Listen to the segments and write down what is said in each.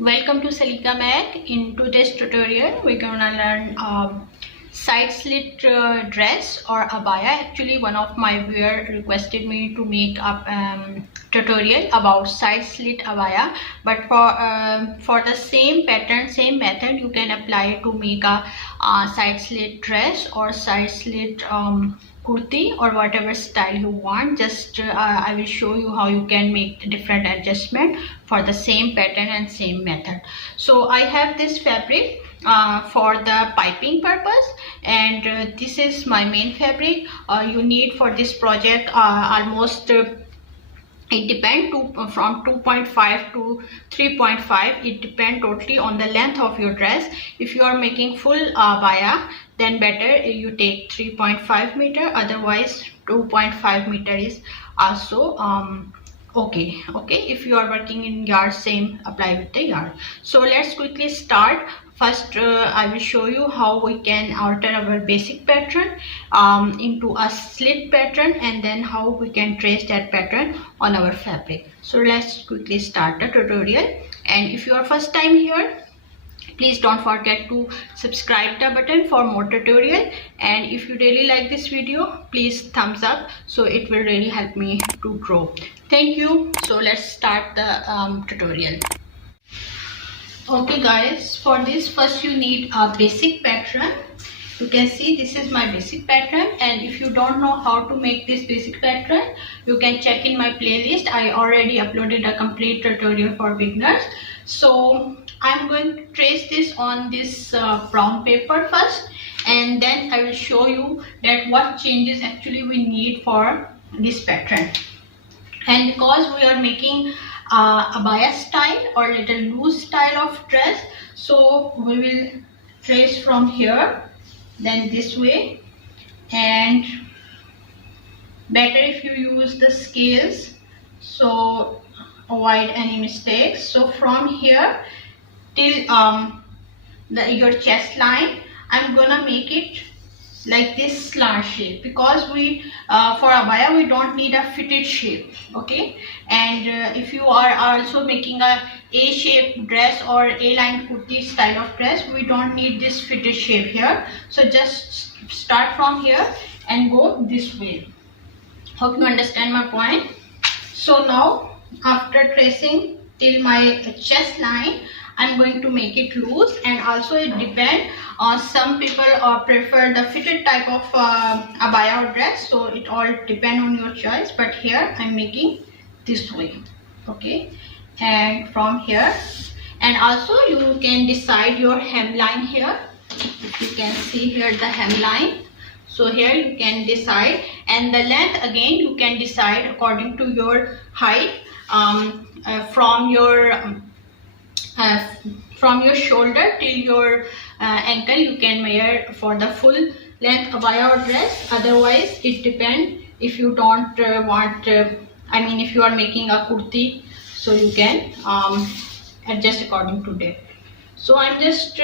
Welcome to Salika Mag. In today's tutorial, we're gonna learn side slit dress or abaya. Actually, one of my viewer requested me to make a tutorial about side slit abaya. But for the same pattern, same method, you can apply it to make a side slit dress or side slit kurti or whatever style you want. Just I will show you how you can make different adjustment for the same pattern and same method. So I have this fabric for the piping purpose, and this is my main fabric. You need for this project almost it depends from 2.5 to 3.5. It depends totally on the length of your dress. If you are making full abaya, then better you take 3.5 meter. Otherwise 2.5 meter is also okay. If you are working in yard, same apply with the yard. So let's quickly start. First I will show you how we can alter our basic pattern into a slit pattern, and then how we can trace that pattern on our fabric. So let's quickly start the tutorial. And if you are first time here, please don't forget to subscribe the button for more tutorial. And if you really like this video, please thumbs up, so it will really help me to grow. Thank you. So let's start the tutorial. Okay guys, for this first you need a basic pattern. You can see this is my basic pattern, and if you don't know how to make this basic pattern, you can check in my playlist. I already uploaded a complete tutorial for beginners. So I'm going to trace this on this brown paper first, and then I will show you that what changes actually we need for this pattern. And because we are making abaya style or little loose style of dress, so we will trace from here, then this way, and better if you use the scales, so avoid any mistakes. So from here till your chest line, I'm gonna make it like this slant shape, because we for abaya we don't need a fitted shape. Okay, and if you are also making a A-shaped dress or A-line kurti style of dress, we don't need this fitted shape here. So just start from here and go this way. Hope you understand my point. So now after tracing till my chest line, I'm going to make it loose. And also it depends, some people prefer the fitted type of abaya or dress, so it all depends on your choice, but here I'm making this way. Okay, and from here, and also you can decide your hemline here. If you can see here the hemline, so here you can decide, and the length again you can decide according to your height. From your shoulder till your ankle, you can measure for the full length abaya or dress. Otherwise it depends, if you don't want I mean if you are making a kurti, so you can adjust according to that. So I'm just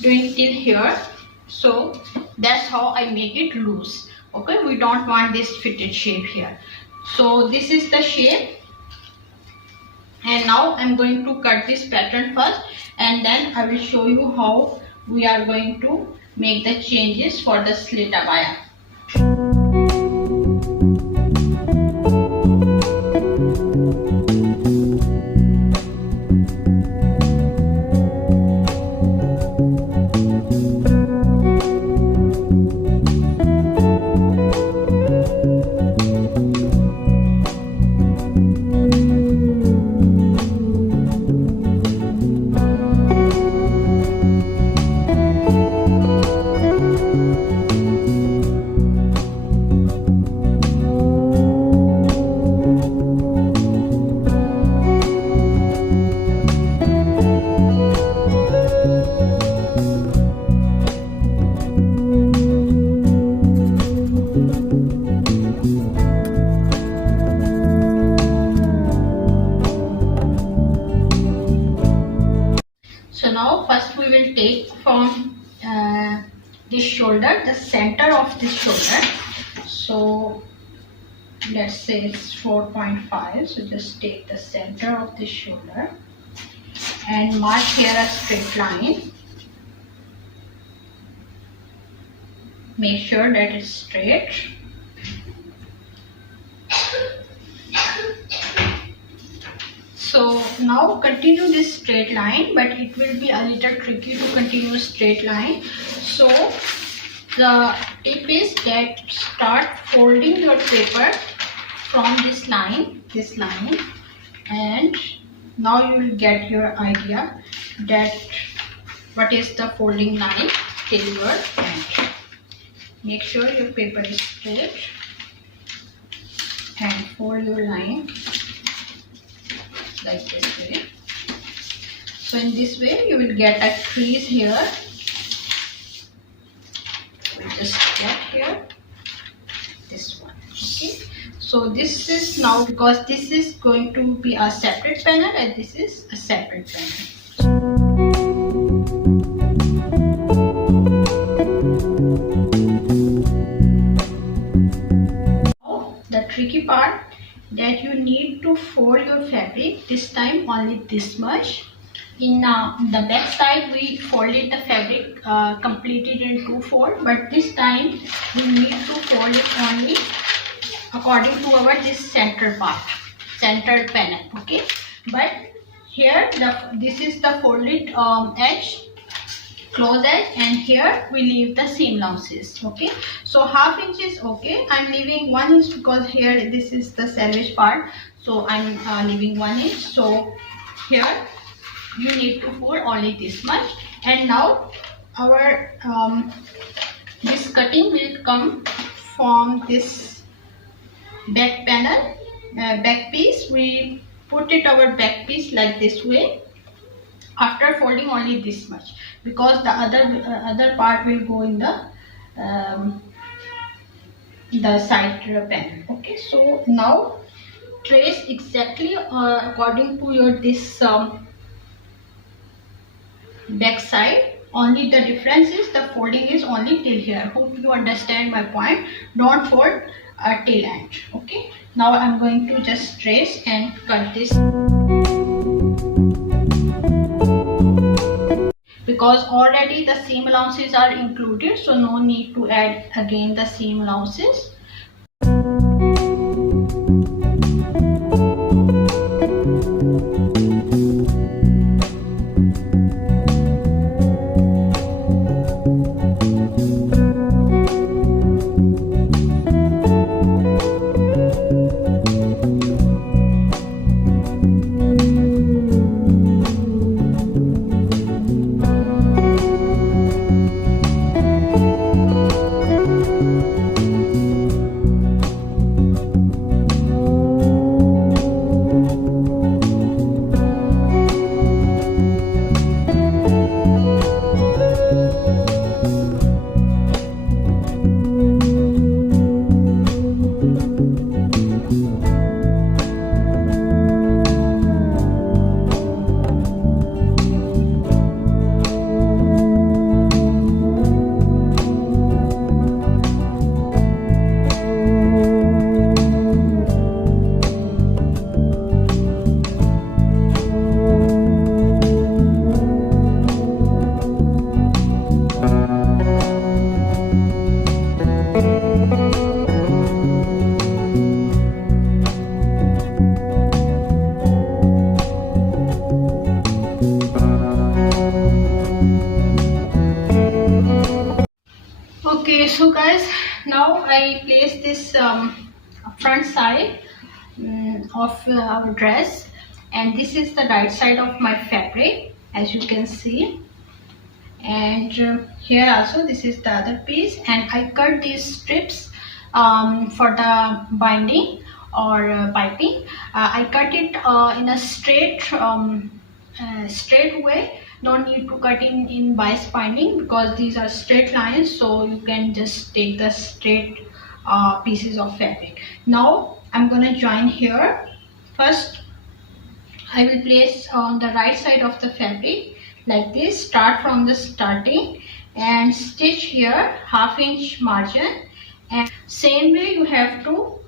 doing till here, so that's how I make it loose. Okay, we don't want this fitted shape here. So this is the shape. And now I'm going to cut this pattern first, and then I will show you how we are going to make the changes for the slit abaya. So now first we will take from this shoulder, the center of this shoulder. So let's say it's 4.5, so just take the center of the shoulder and mark here a straight line. Make sure that it's straight. So now continue this straight line, but it will be a little tricky to continue straight line. So the tip is that start folding your paper from this line, and now you will get your idea that what is the folding line till your end. Make sure your paper is straight and fold your line like this way. So in this way you will get a crease here. We'll just get here this one. Okay, so this is now, because this is going to be a separate panel and this is a separate panel. The tricky part, that you need to fold your fabric, this time only this much. In the back side we folded the fabric completed in 2 fold, but this time we need to fold it only according to our this center part, center panel. Okay, but here this is the folded edge, close edge, and here we leave the seam allowances. Okay, so ½ inch is okay. I'm leaving 1 inch because here this is the selvage part, so I'm leaving 1 inch. So here you need to fold only this much. And now our this cutting will come from this back panel, back piece. We put it our back piece like this way after folding only this much, because the other part will go in the side panel. Okay, so now trace exactly according to your this back side. Only the difference is the folding is only till here. Hope you understand my point. Don't fold till end. Okay, now I'm going to just trace and cut this, because already the seam allowances are included, so no need to add again the seam allowances. Okay, so guys, now I place this front side of our dress, and this is the right side of my fabric, as you can see. And here also this is the other piece, and I cut these strips for the binding or piping. I cut it in a straight way. No need to cut in bias binding, because these are straight lines, so you can just take the straight pieces of fabric. Now I'm gonna join here. First I will place on the right side of the fabric like this. Start from the starting and stitch here ½ inch margin, and same way you have to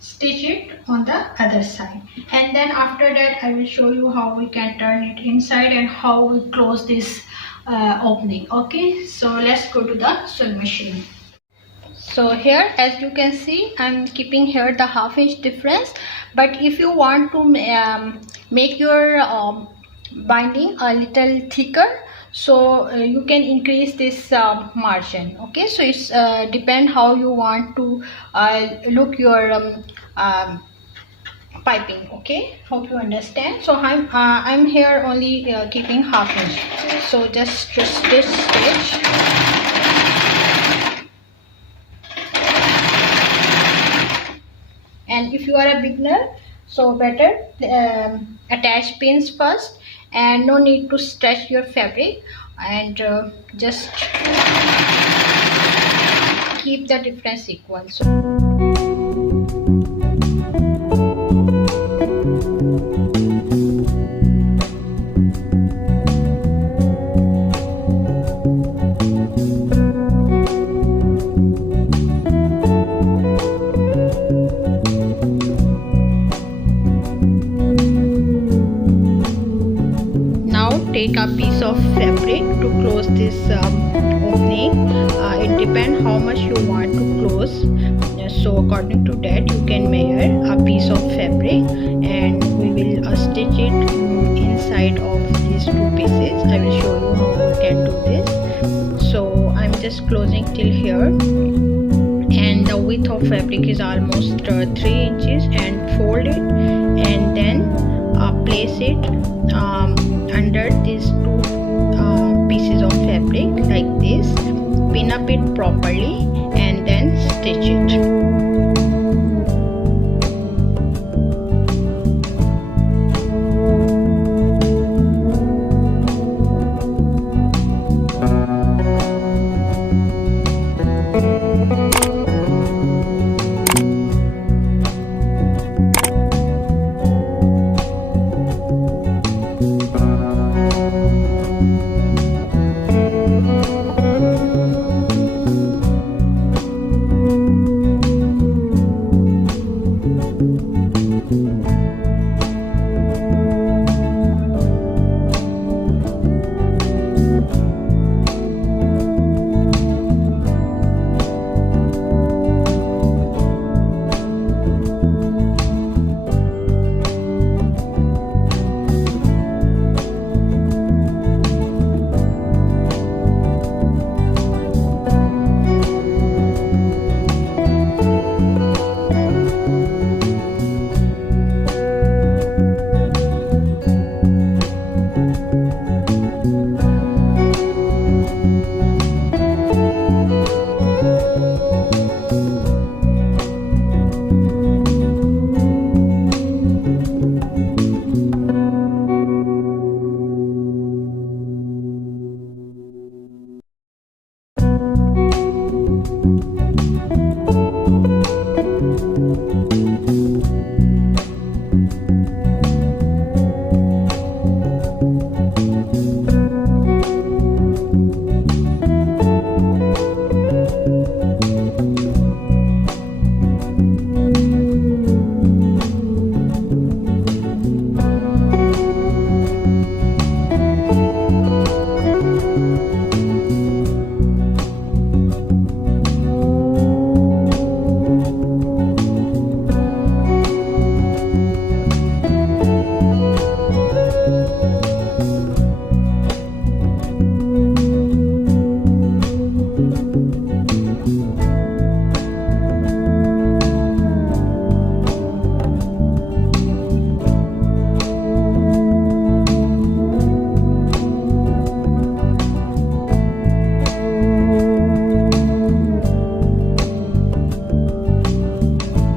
stitch it on the other side, and then after that I will show you how we can turn it inside and how we close this opening. Okay, so let's go to the sewing machine. So here, as you can see, I'm keeping here the ½ inch difference, but if you want to make your binding a little thicker, so you can increase this margin. Okay, so it's depend how you want to look your piping. Okay, hope you understand. So I'm here only keeping ½ inch, so just stitch. And if you are a beginner, so better attach pins first, and no need to stretch your fabric, and just keep the difference equal. Take a piece of fabric to close this opening. It depends how much you want to close, so according to that you can measure a piece of fabric, and we will stitch it inside of these 2 pieces. I will show you how you can do this. So I'm just closing till here, and the width of fabric is almost 3 inches, and fold it and then place it under these 2 pieces of fabric like this, pin up it properly, and then stitch it.